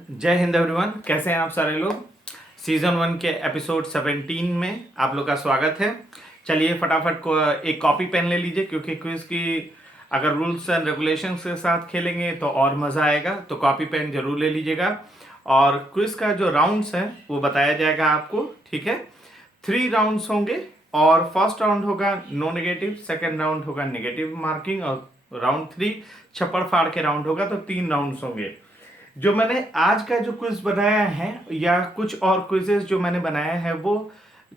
जय हिंद एवरीवन, कैसे हैं आप सारे लोग। सीजन 1 के एपिसोड 17 में आप लोग का स्वागत है। चलिए फटाफट को एक कॉपी पेन ले लीजिए, क्योंकि क्विज की अगर रूल्स एंड रेगुलेशंस के साथ खेलेंगे तो और मज़ा आएगा। तो कॉपी पेन जरूर ले लीजिएगा। और क्विज का जो राउंड्स है वो बताया जाएगा आपको, ठीक है। 3 राउंड्स होंगे और फर्स्ट राउंड होगा नो नेगेटिव, सेकेंड राउंड होगा नेगेटिव मार्किंग और राउंड 3 छप्पड़ फाड़ के राउंड होगा। तो 3 राउंड्स होंगे। जो मैंने आज का जो क्विज बनाया है या कुछ और क्विजेस जो मैंने बनाया है वो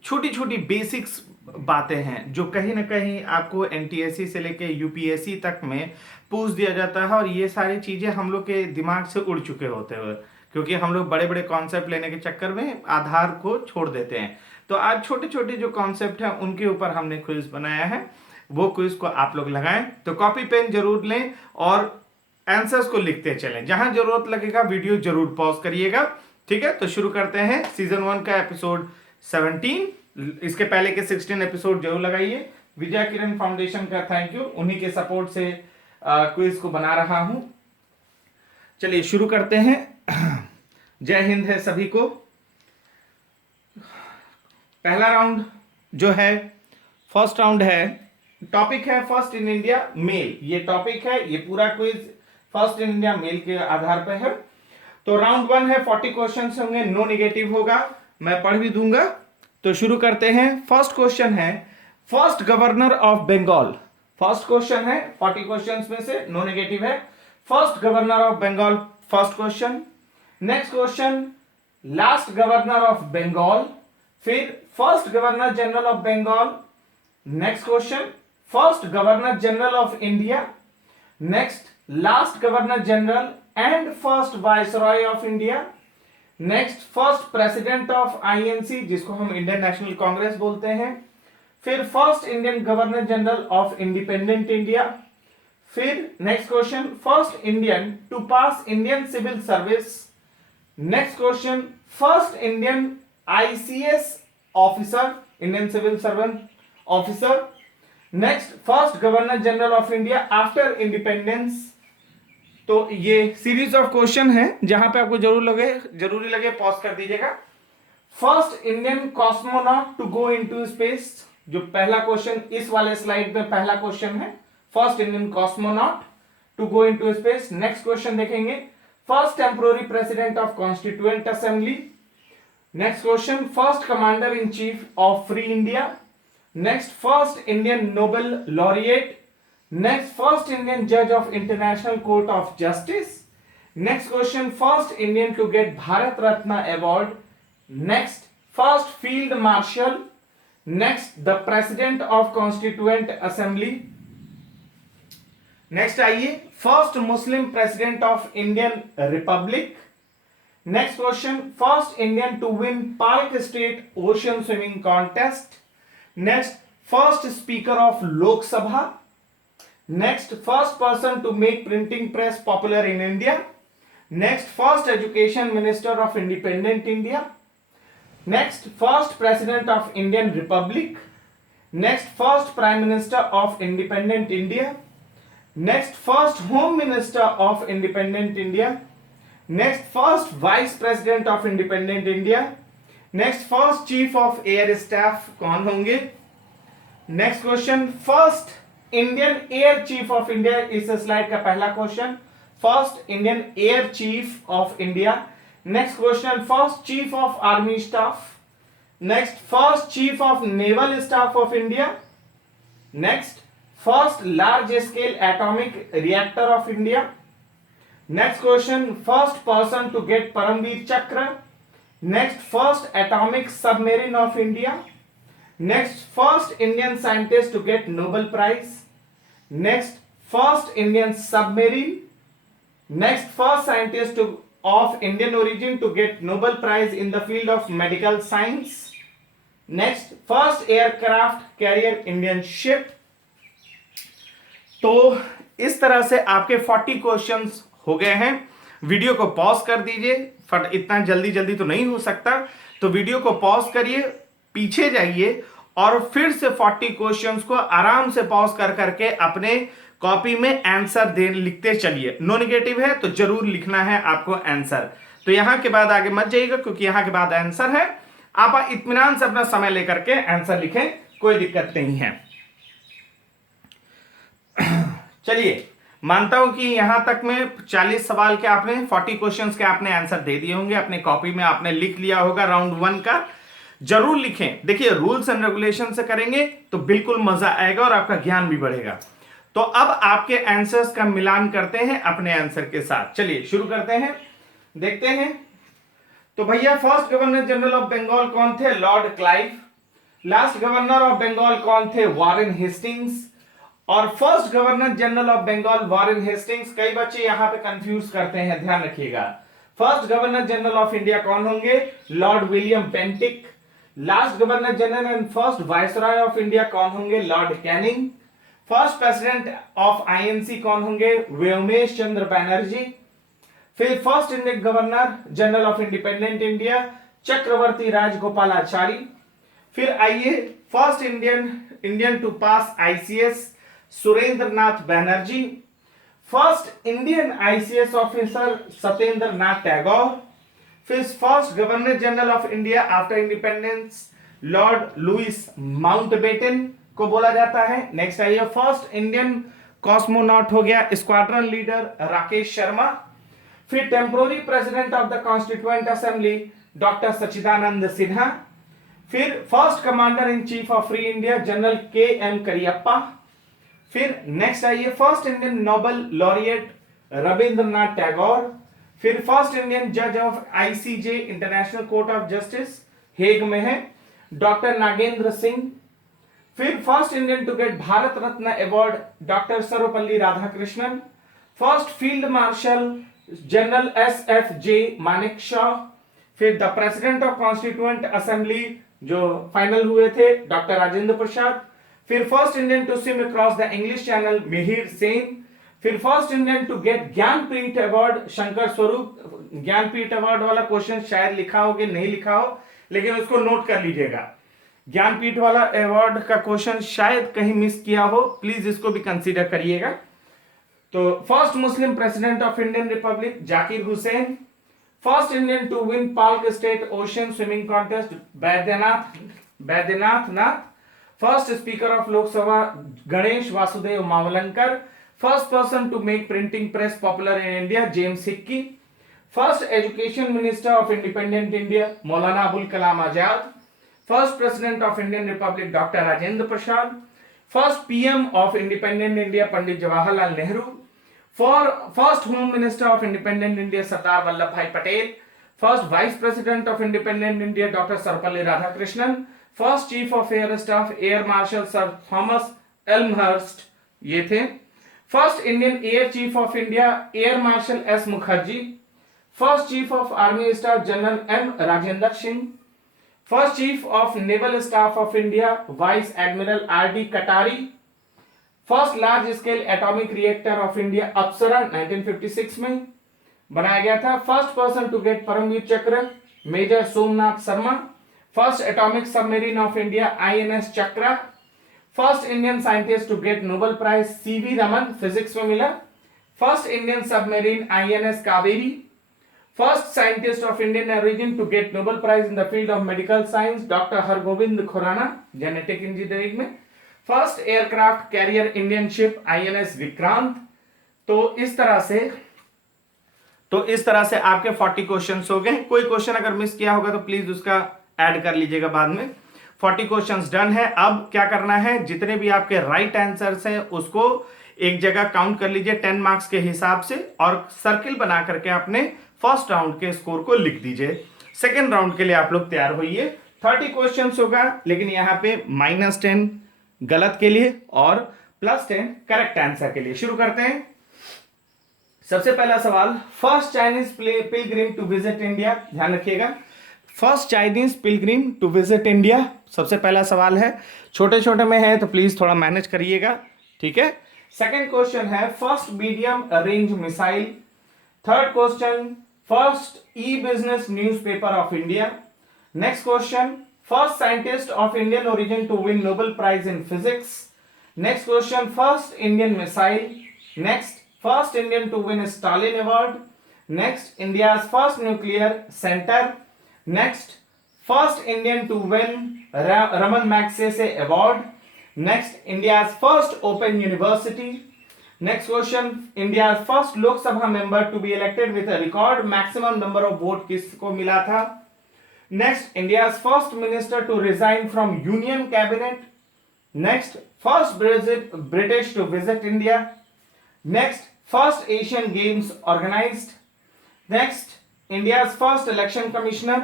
छोटी छोटी बेसिक्स बातें हैं जो कहीं ना कहीं आपको एनटीएससी से लेके यूपीएससी तक में पूछ दिया जाता है। और ये सारी चीजें हम लोग के दिमाग से उड़ चुके होते हुए, क्योंकि हम लोग बड़े बड़े कॉन्सेप्ट लेने के चक्कर में आधार को छोड़ देते हैं। तो आज छोटे छोटे जो कॉन्सेप्ट हैं उनके ऊपर हमने क्विज बनाया है, वो क्विज को आप लोग लगाएं। तो कॉपी पेन जरूर लें और आंसर्स को लिखते चलें। जहां जरूरत लगेगा वीडियो जरूर पॉज करिएगा, ठीक है। तो शुरू करते हैं सीजन 1 का एपिसोड 17। इसके पहले के 16 एपिसोड जरूर लगाइए। विजय किरण फाउंडेशन का थैंक यू, उन्हीं के सपोर्ट से क्विज को बना रहा हूं। चलिए शुरू करते हैं। जय हिंद है सभी को। पहला राउंड जो है, फर्स्ट राउंड है, टॉपिक है फर्स्ट इन इंडिया मेल। ये टॉपिक है, ये पूरा quiz first in India male के आधार पर है। तो राउंड 1 है, 40 क्वेश्चंस होंगे, नो नेगेटिव होगा, मैं पढ़ भी दूंगा। तो शुरू करते हैं। फर्स्ट क्वेश्चन है, first governor of Bengal. First question है, 40 क्वेश्चंस में से नो नेगेटिव है। First governor of Bengal, first question. Next question, last governor of Bengal. फिर first governor general of Bengal. Next question, first governor general of India. Next, last governor general and first viceroy of India. Next, first president of INC, जिसको हम Indian National Congress बोलते हैं। फिर first Indian governor general of independent India. फिर next question, first Indian to pass Indian civil service. Next question, first Indian ICS officer, Indian civil servant officer. Next, first governor general of India after independence. तो ये series of question है, जहां पे आपको जरूरी लगे pause कर दीजिएगा। First Indian cosmonaut to go into space, जो पहला क्वेश्चन इस वाले स्लाइड में पहला क्वेश्चन है, first Indian cosmonaut to go into space. Next question देखेंगे, first temporary president of constituent assembly. Next question, first commander in chief of free India. Next, first Indian Nobel laureate. Next, first Indian judge of International Court of Justice. Next question, first Indian to get Bharat Ratna award. Next, first field marshal. Next, the president of Constituent Assembly. Next आइए, first Muslim president of Indian Republic. Next question, first Indian to win Park State Ocean Swimming Contest. Next, first speaker of Lok Sabha. Next, first person to make printing press popular in India. Next, first education minister of independent India. Next, first president of Indian Republic. Next, first prime minister of independent India. Next, first home minister of independent India. Next, first vice president of independent India. Next, first chief of air staff कौन होंगे? Next question, first Indian air chief of India. इस slide का पहला question, first Indian air chief of India. Next question, first chief of army staff. Next, first chief of naval staff of India. Next, first large scale atomic reactor of India. Next question, first person to get Paramvir Chakra. Next, first atomic submarine of India. Next, first Indian scientist to get Nobel Prize. Next, first Indian submarine. Next, first scientist of Indian origin to get Nobel Prize in the field of medical science. Next, first aircraft carrier Indian ship. तो इस तरह से आपके 40 questions हो गए हैं। Video को pause कर दीजिए, इतना जल्दी जल्दी तो नहीं हो सकता, तो वीडियो को पॉज करिए, पीछे जाइए और फिर से 40 क्वेश्चंस को आराम से पॉज कर करके अपने कॉपी में आंसर लिखते चलिए। नो नेगेटिव है तो जरूर लिखना है आपको आंसर। तो यहां के बाद आगे मत जाइएगा, क्योंकि यहां के बाद आंसर है। आप इत्मीनान से अपना समय लेकर के आंसर लिखें, कोई दिक्कत नहीं है। चलिए, मानता हूं कि यहां तक में 40 सवाल के आपने 40 क्वेश्चंस के आपने आंसर दे दिए होंगे, अपने कॉपी में आपने लिख लिया होगा। राउंड 1 का जरूर लिखें। देखिए, रूल्स एंड रेगुलेशन से करेंगे तो बिल्कुल मजा आएगा और आपका ज्ञान भी बढ़ेगा। तो अब आपके आंसर्स का मिलान करते हैं अपने आंसर के साथ। चलिए शुरू करते हैं, देखते हैं। तो भैया, first governor general of Bengal कौन थे? Lord Clive. Last governor of Bengal कौन थे? Warren Hastings. और first governor general of Bengal Warren Hastings. कई बच्चे यहां पे कंफ्यूज करते हैं, ध्यान रखिएगा। First governor general of India कौन होंगे? Lord William Bentinck. Last governor general and first viceroy of India कौन होंगे? Lord Canning. First president of INC कौन होंगे? व्योमेश चंद्र बैनर्जी। फिर first Indian governor general of independent India Chakravarti Rajagopalachari. फिर आइए, first Indian to pass ICS Surendra Nath Banerjee. First Indian ICS officer Satyendra Nath Tagore. फिर first governor general of India after independence Lord Louis Mountbatten को बोला जाता है। नेक्स्ट आइए, फर्स्ट इंडियन कॉस्मोनॉट हो गया स्क्वाड्रन लीडर राकेश शर्मा। फिर temporary president of the constituent assembly doctor Sachchidananda Sinha. फिर first commander in chief of free India general K M Cariappa. फिर नेक्स्ट आइए, first Indian Nobel laureate Rabindranath Tagore. फिर फर्स्ट इंडियन जज of ICJ international court of justice Hague में है doctor Nagendra Singh. फिर first Indian to get Bharat Ratna award doctor Sarvepalli Radhakrishnan. First field marshal general SFJ Manekshaw. फिर the president of constituent assembly जो final हुए थे doctor Rajendra Prasad. फिर first Indian to swim across the English channel Mihir Sen. फिर first Indian to get Jnanpith award Shankar Swarup. Jnanpith award वाला question शायद लिखा हो कि नहीं लिखा हो, लेकिन उसको नोट कर लीजिएगा। ज्ञानपीठ वाला अवार्ड का क्वेश्चन शायद कहीं मिस किया हो, प्लीज इसको भी कंसीडर करिएगा। तो first Muslim president of Indian republic Zakir Hussain. First Indian to win Palk strait ocean swimming contest Baidyanath Nath. First speaker of Lok Sabha Ganesh Vasudev Mavalankar. First person to make printing press popular in India James Hicky. First education minister of independent India Maulana Abul Kalam Azad. First president of Indian republic doctor Rajendra Prasad. First PM of independent India Pandit Jawaharlal Nehru. First home minister of independent India Sardar Vallabh Bhai Patel. First vice president of independent India doctor Sarvepalli Radhakrishnan. First chief of air staff air marshal sir Thomas Elmhirst, ये थे। First Indian air chief of India air marshal S Mukherjee. First chief of army staff general M Rajendra Singh. First chief of naval staff of India vice admiral R D Katari. First large scale atomic reactor of India Apsara 1956 में बनाया गया था। First person to get Paramvir Chakra major Somnath Sharma. First atomic submarine of India INS Chakra. First Indian scientist to get Nobel prize CV Raman physics में मिला। First Indian submarine INS Kaveri. First scientist of Indian origin to get Nobel prize in the field of medical science doctor Hargobind Khorana genetic engineering में। First aircraft carrier Indian ship INS Vikrant. तो इस तरह से आपके 40 questions हो गए। कोई क्वेश्चन अगर मिस किया होगा तो प्लीज उसका ऐड कर लीजिएगा बाद में। 40 क्वेश्चंस डन है। अब क्या करना है, जितने भी आपके राइट आंसर्स हैं उसको एक जगह काउंट कर लीजिए 10 मार्क्स के हिसाब से और सर्किल बना करके अपने फर्स्ट राउंड के स्कोर को लिख दीजिए। सेकेंड राउंड के लिए आप लोग तैयार होइए। 30 क्वेश्चंस होगा, लेकिन यहां पे -10 गलत के लिए और +10 करेक्ट आंसर के लिए। शुरू करते हैं। सबसे पहला सवाल, first Chinese pilgrim to visit India. ध्यान रखिएगा, first Chinese pilgrim to visit India सबसे पहला सवाल है। छोटे छोटे में है तो प्लीज थोड़ा मैनेज करिएगा, ठीक है। सेकेंड क्वेश्चन है first medium range missile. Third question, first E business newspaper of India. Next question, first scientist of Indian origin to win Nobel prize in physics. Next question, first Indian missile. Next, first Indian to win Stalin award. Next, India's first nuclear center. Next, first Indian to win Raman Magsaysay Award. Next, India's first open university. Next question, India's first Lok Sabha member to be elected with a record maximum number of vote किसको मिला था? Next, India's first minister to resign from Union Cabinet. Next, first British to visit India. Next, first Asian Games organized. Next, India's first election commissioner.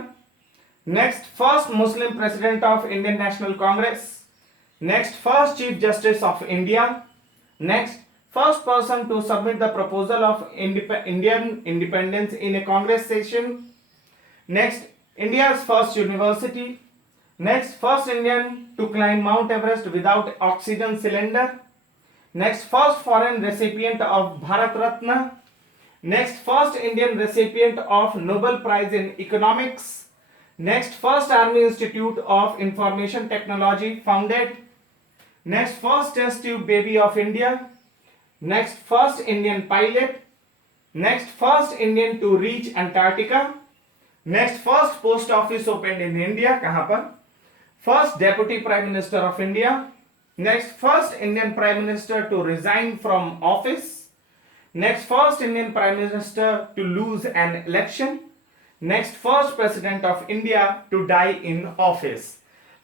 Next, first Muslim president of Indian National Congress. Next, first Chief Justice of India. Next, first person to submit the proposal of Indian independence in a Congress session. Next, India's first university. Next, first Indian to climb Mount Everest without oxygen cylinder. Next, first foreign recipient of Bharat Ratna. Next, first Indian recipient of Nobel Prize in Economics. Next, first Army Institute of Information Technology founded. Next, first test tube baby of India. Next, first Indian pilot. Next, first Indian to reach Antarctica. Next, first post office opened in India. कहाँ पर? First Deputy Prime Minister of India. Next, first Indian Prime Minister to resign from office. Next, first Indian Prime Minister to lose an election. Next, first President of India to die in office.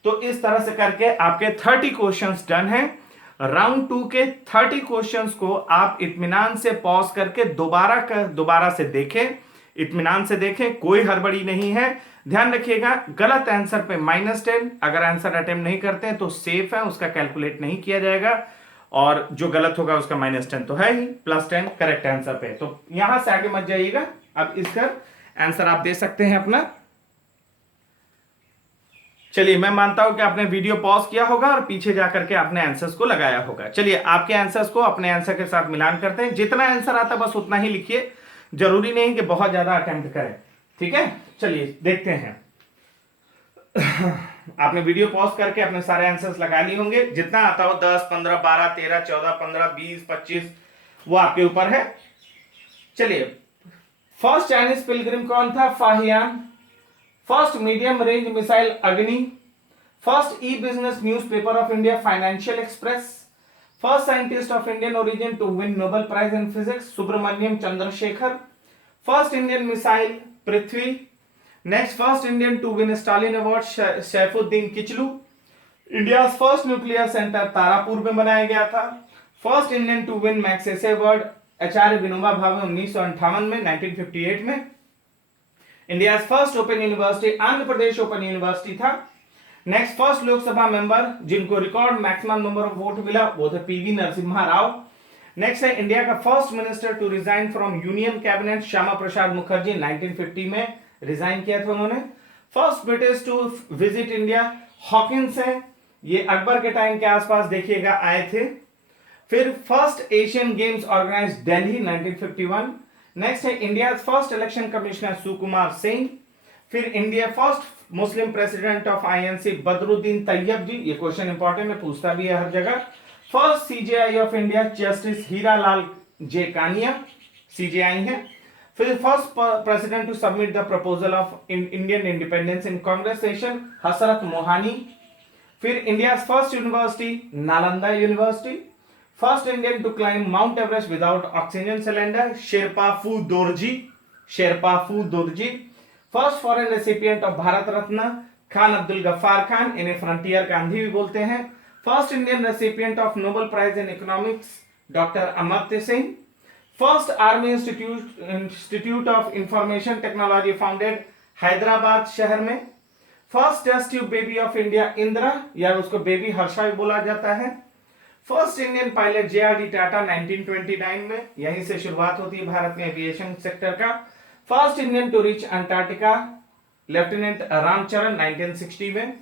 तो इस तरह से करके आपके 30 questions done हैं। Round 2 के 30 questions को आप इत्मीनान से पॉज करके दोबारा से देखें, इत्मीनान से देखें, कोई हड़बड़ी नहीं है। ध्यान रखिएगा, गलत आंसर पे -10, अगर आंसर अटेम्प्ट नहीं करते हैं तो सेफ है, उसका कैलकुलेट नहीं किया जाएगा, और जो गलत होगा उसका -10 तो है ही, +10 करेक्ट आंसर पे। तो यहां से आगे मत जाइएगा, अब इसका आंसर आप दे सकते हैं अपना। चलिए, मैं मानता हूं कि आपने वीडियो पॉज किया होगा और पीछे जाकर के आपने आंसर्स को लगाया होगा। चलिए, आपके आंसर्स को अपने आंसर के साथ मिलान करते हैं। जितना आंसर आता बस उतना ही लिखिए, जरूरी नहीं कि बहुत ज्यादा अटेम्प्ट करें, ठीक है। चलिए देखते हैं। आपने वीडियो पॉज करके अपने सारे आंसर्स लगा लिए होंगे, जितना आता हो 10, 15, 12, 13, 14, 15, 20, 25 वो आपके ऊपर है। चलिए, फर्स्ट चाइनीज पिलग्रिम कौन था? Fahien. First medium range missile Agni. First E business newspaper of India Financial Express. First scientist of Indian origin to win Nobel prize in physics Subrahmanyan Chandrasekhar. First Indian missile Prithvi. Next, first Indian to win Stalin award Saifuddin Kitchlew. India first nuclear center Tarapur में बनाया गया था। First Indian to win Magsaysay award Acharya Vinoba Bhave 1958 में, 1958 में। India first open university Andhra Pradesh open university था। Next, first Lok Sabha member जिनको record maximum number of vote मिला वो थे पीवी नरसिम्हा राव। नेक्स्ट है इंडिया का first minister to resign from union cabinet Shyama Prasad Mukherjee, 1950 में रिजाइन किया था उन्होंने। First British to visit India Hawkins है, ये अकबर के टाइम के आसपास देखिएगा आए थे। फिर first Asian games organized Delhi, 1951। Next है India first election commissioner Sukumar Singh. फिर India first Muslim president of INC Badruddin Tyab ji, ये क्वेश्चन इंपॉर्टेंट है, पूछता भी है हर जगह। First CJI of India justice Hiralal J Kania, CJI है। फिर first president to submit the proposal of Indian independence in Congress session Hasrat Mohani. फिर India first university Nalanda university. First Indian to climb mount Everest without oxygen cylinder Sherpa Phu Dorji. First foreign recipient of Bharat Ratna Khan Abdul Ghaffar Khan, इन्हें frontier Gandhi भी बोलते हैं। First Indian recipient of Nobel prize in economics doctor Amartya Singh. First army institute of information technology founded Hyderabad शहर में। First test tube baby of India Indira, या उसको baby Harsha भी बोला जाता है। First Indian pilot JRD Tata, 1929 में, यहीं से शुरुआत होती है भारत में एविएशन सेक्टर का। First Indian to reach Antarctica lieutenant Ramcharan, 1960 में।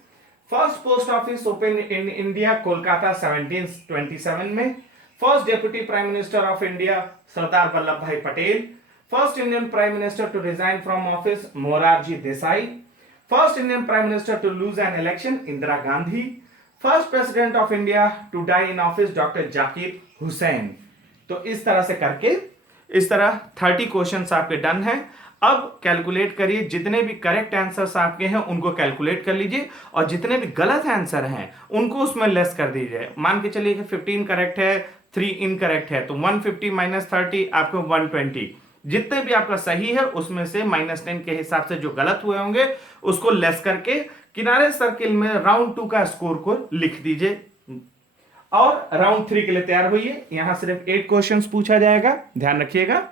First post office open in India Kolkata, 1727 में। First deputy prime minister of India Sardar Vallabh Bhai Patel. First Indian prime minister to resign from office Morarji Desai. First Indian prime minister to lose an election Indira Gandhi. First president of India to die in office doctor Zakir Hussain. तो इस तरह से करके इस तरह 30 questions आपके done हैं। अब कैलकुलेट करिए, जितने भी करेक्ट आंसर्स आपके हैं उनको कैलकुलेट कर लीजिए और जितने भी गलत आंसर हैं उनको उसमें लेस कर दीजिए। मान के चलिए कि 15 करेक्ट है, 3 इनकरेक्ट है, तो 150 माइनस 30 आपको 120। जितने भी आपका सही है उसमें से -10 के हिसाब से जो गलत हुए होंगे उसको लेस करके किनारे सर्किल में राउंड 2 का स्कोर को लिख दीजिए और राउंड 3 के लिए तैयार होइए। यहां सिर्फ 8 क्वेश्चंस पूछा जाएगा, ध्यान रखिएगा।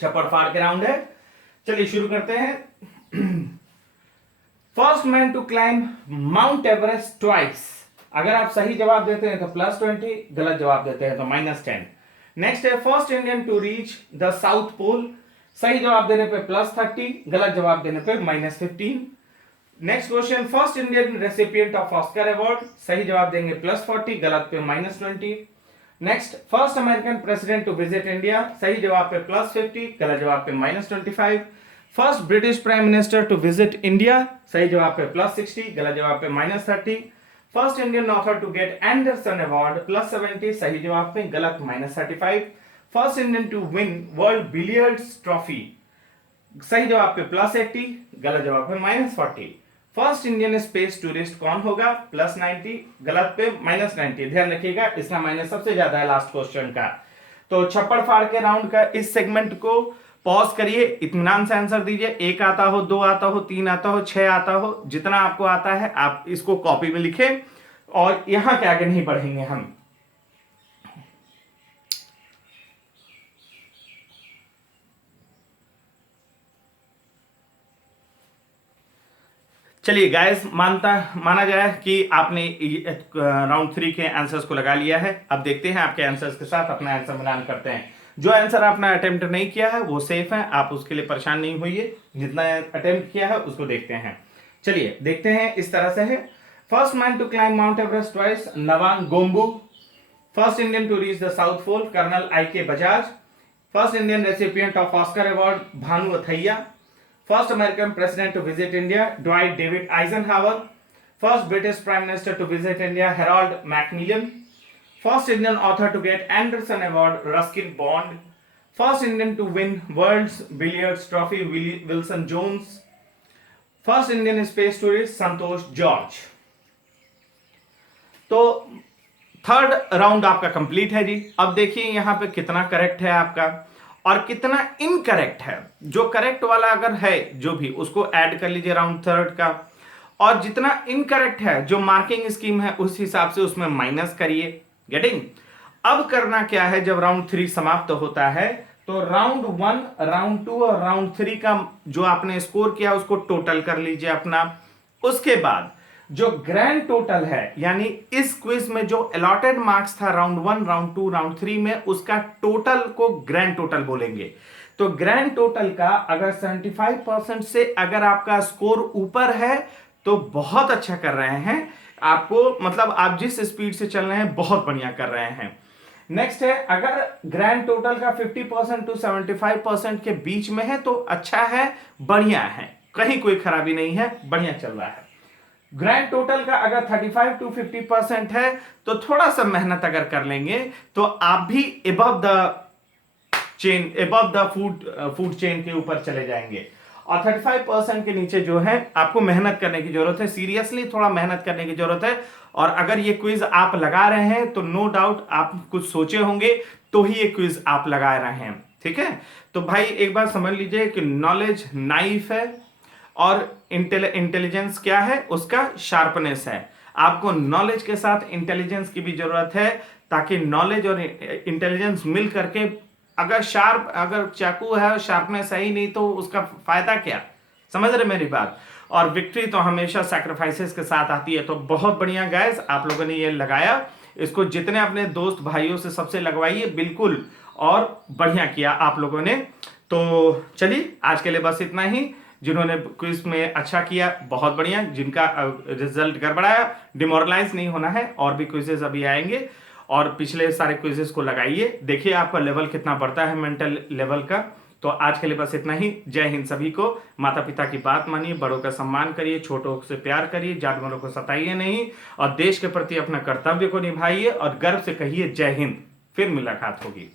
चप्पड़ फाड़ के राउंड है। चलिए शुरू करते हैं। First man to climb Mount Everest twice. अगर आप सही जवाब देते हैं तो +20, गलत जवाब देते हैं तो -10। नेक्स्ट है first Indian to reach the South Pole. सही जवाब देने पे +30, गलत जवाब देने पे -15। Next question, first Indian recipient of Oscar award. सही जवाब देंगे +40, गलत पे -20। Next, first American president to visit India. सही जवाब पे +50, गलत जवाब पे -25। First British prime minister to visit India. सही जवाब पे +60, गलत जवाब पे -30। First Indian author to get Andersen award +70, सही जवाब पे, गलत -35। First Indian to win world billiards trophy. सही जवाब पे +80, गलत जवाब पे -40। फर्स्ट इंडियन स्पेस टूरिस्ट कौन होगा? +90, गलत पे -90। ध्यान रखिएगा, इसका माइनस सबसे ज्यादा है लास्ट क्वेश्चन का। तो छप्पड़ फाड़ के राउंड का इस सेगमेंट को पॉज करिए, इत्मीनान से आंसर दीजिए। 1 आता हो, 2 आता हो, 3 आता हो, 6 आता हो, जितना आपको आता है आप इसको कॉपी में लिखें और यहां के आगे नहीं बढ़ेंगे हम। चलिए गाइस, माना जाए कि आपने राउंड 3 के आंसर्स को लगा लिया है। अब देखते हैं आपके आंसर्स के साथ अपना आंसर मिलान करते हैं। जो आंसर आपने अटेम्प्ट नहीं किया है वो सेफ है, आप उसके लिए परेशान नहीं होइए। जितना अटेम्प्ट किया है उसको देखते हैं। चलिए देखते हैं, इस तरह से है। First man to climb Mount Everest twice, Nawang Gombu. First Indian to reach the South Pole, colonel I.K. Bajaj. First Indian recipient of Oscar award, Bhanu Athaiya. First American president to visit India, Dwight David Eisenhower. First British Prime Minister to visit India, Harold Macmillan. First Indian author to get Anderson Award, Ruskin Bond. First Indian to win World's Billiards Trophy, Wilson Jones. First Indian space tourist, Santosh George. तो third round आपका complete है जी। अब देखिए यहां पे कितना correct है आपका और कितना इनकरेक्ट है। जो करेक्ट वाला अगर है जो भी, उसको ऐड कर लीजिए राउंड थर्ड का, और जितना इनकरेक्ट है जो मार्किंग स्कीम है उस हिसाब से उसमें माइनस करिए। गेटिंग? अब करना क्या है, जब राउंड 3 समाप्त होता है तो राउंड 1, राउंड 2 और राउंड 3 का जो आपने स्कोर किया उसको टोटल कर लीजिए अपना। उसके बाद जो ग्रैंड टोटल है, यानी इस क्विज में जो अलॉटेड मार्क्स था राउंड 1, राउंड 2, राउंड 3 में, उसका टोटल को ग्रैंड टोटल बोलेंगे। तो ग्रैंड टोटल का अगर 75% से अगर आपका स्कोर ऊपर है तो बहुत अच्छा कर रहे हैं। आपको मतलब आप जिस स्पीड से चल रहे हैं बहुत बढ़िया कर रहे हैं। नेक्स्ट है, अगर ग्रैंड टोटल का 50% टू 75% के बीच में है तो अच्छा है, बढ़िया है, कहीं कोई खराबी नहीं है, बढ़िया चल रहा है। ग्रैंड टोटल का अगर 35 टू 50% है तो थोड़ा सा मेहनत अगर कर लेंगे तो आप भी above the chain, above the food chain के ऊपर चले जाएंगे। और 35% के नीचे जो है आपको मेहनत करने की जरूरत है, सीरियसली थोड़ा मेहनत करने की जरूरत है। और अगर ये क्विज आप लगा रहे हैं तो नो डाउट आप कुछ सोचे होंगे तो ही ये क्विज आप लगा रहे हैं, ठीक है। तो भाई एक बार समझ लीजिए कि नॉलेज नाइफ है और इंटेलिजेंस क्या है, उसका शार्पनेस है। आपको नॉलेज के साथ इंटेलिजेंस की भी जरूरत है, ताकि नॉलेज और इंटेलिजेंस मिल करके, अगर चाकू है और शार्पनेस है ही नहीं तो उसका फायदा क्या, समझ रहे मेरी बात। और विक्ट्री तो हमेशा सैक्रिफाइसेस के साथ आती है। तो बहुत बढ़िया गाइस, आप लोगों ने ये लगाया, इसको जितने अपने दोस्त भाइयों से सबसे लगवाइए बिल्कुल, और बढ़िया किया आप लोगों ने। तो चलिए आज के लिए बस इतना ही। जिन्होंने क्विज में अच्छा किया बहुत बढ़िया, जिनका रिजल्ट गड़बड़ाया डिमोरलाइज नहीं होना है, और भी क्विजेस अभी आएंगे और पिछले सारे क्विजेस को लगाइए, देखिए आपका लेवल कितना बढ़ता है मेंटल लेवल का। तो आज के लिए बस इतना ही। जय हिंद सभी को। माता पिता की बात मानिए, बड़ों का सम्मान करिए, छोटों से प्यार करिए, जानवरों को सताइए नहीं, और देश के प्रति अपना कर्तव्य को निभाइए और गर्व से कहिए जय हिंद। फिर मुलाकात होगी।